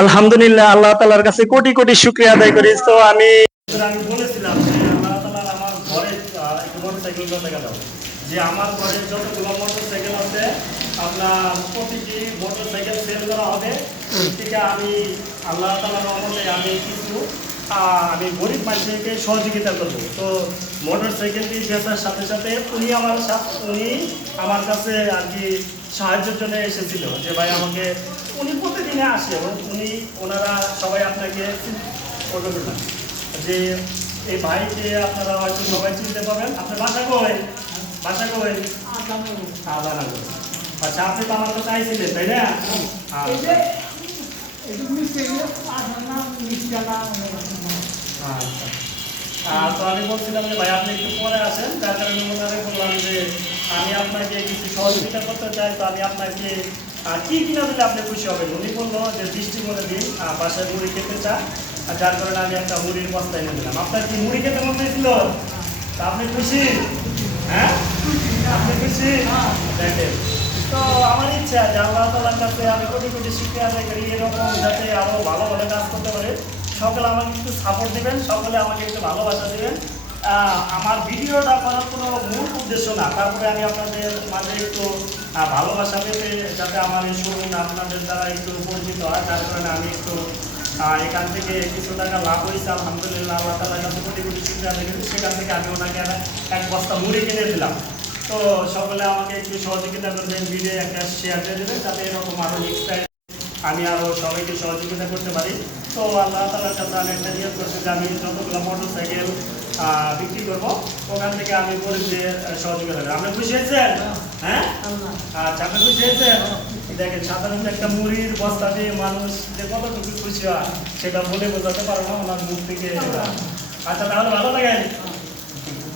আলহামদুলিল্লাহ, আল্লাহ তাআলার কাছে কোটি কোটি শুকরিয়া আদায় করি। তো আমি বলেছিলাম যে আল্লাহ তাআলা আমার ঘরে একটা মোটরসাইকেল দেখা দাও, যে আমার ঘরে যতগুলো মোটরসাইকেল আছে আপনার প্রতিটি মোটরসাইকেল সেল করা হবে। থেকে আমি আল্লাহ তাআলার রহমতে আমি কিছু আমি গরিব মানুষকে সহযোগিতা করবো। তো মোটর সাইকেলটি বেচার সাথে সাথে উনি আমার কাছে আর কি সাহায্যের জন্য এসেছিল, যে ভাই আমাকে, উনি প্রতিদিনে আসে এবং ওনারা সবাই আপনাকে করবেন না, যে এই ভাইকে আপনারা হয়তো সবাই চিনতে পাবেন। আপনার বাসা কই? আদানগর। আচ্ছা, আপনি তো আমার কাছে আইছিলেন তাই না? তো আমি বলছিলাম যে ভাই আপনি একটু পরে আসেন, তার কারণে ওনারে বললাম যে আমি আপনাকে কিছু সহযোগিতা করতে চাই, তো আমি আপনাকে কি কিনা দিলে আপনি খুশি হবেন। উনি বললো যে বৃষ্টি করে দিন, বাসায় মুড়ি খেতে চান, আর যার কারণে আমি একটা মুড়ির বস্তা এনে দিলাম। আপনার কি মুড়ি খেতে মন চাইছিল? তা আপনি খুশি? হ্যাঁ, আপনি খুশি? দেখেন, তো আমার ইচ্ছা যে আল্লাহ তাআলার কাছে আমি কোটি কোটি শুকরিয়া আদায় করি, এরকম যাতে আরো ভালো ভালো কাজ করতে পারে। সকলে আমাকে একটু সাপোর্ট দিবেন, সকলে আমাকে একটু ভালোবাসা দিবেন। আমার ভিডিওটা করার কোনো মূল উদ্দেশ্য না, তারপরে আমি আপনাদের মাঝে একটু ভালোবাসা পেতে, যাতে আমার এই শুনুন আপনাদের দ্বারা একটু পরিচিত হয়, তার কারণে আমি একটু এখান থেকে কিছু টাকা লাভ হয়েছে আলহামদুলিল্লাহ। আল্লাহ তাআলার কাছে কোটি কোটি শুকরিয়া আদায় করি। সেখান থেকে আমি ওনাকে এক বস্তা মুড়ি কিনে দিলাম। তো সকলে আমাকে একটু সহযোগিতা করবেন, ভিডিও একটা শেয়ার করে দেবেন, যাতে এরকম আরও নেক্সট টাইম আমি আরও সবাইকে সহযোগিতা করতে পারি। তো আল্লাহ তাআলার কাছে আমি একটা নিয়োগ করছি যে আমি যতগুলো মোটর সাইকেল বিক্রি করবো, ওখান থেকে আমি গরিবদের সহযোগিতা করবো। আপনি খুশি হয়েছেন? হ্যাঁ, আচ্ছা, আপনি খুশি হয়েছেন? দেখেন, সাধারণত একটা মুড়ির বস্তা দিয়ে মানুষ যে কতটুকু খুশি হয় সেটা বলে বোঝাতে পারবো না ওনার মুখ থেকে। আচ্ছা, তাহলে ভালো থাকেন।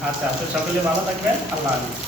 আচ্ছা, তো সকলে ভালো থাকবেন। আল্লাহ হাফেজ।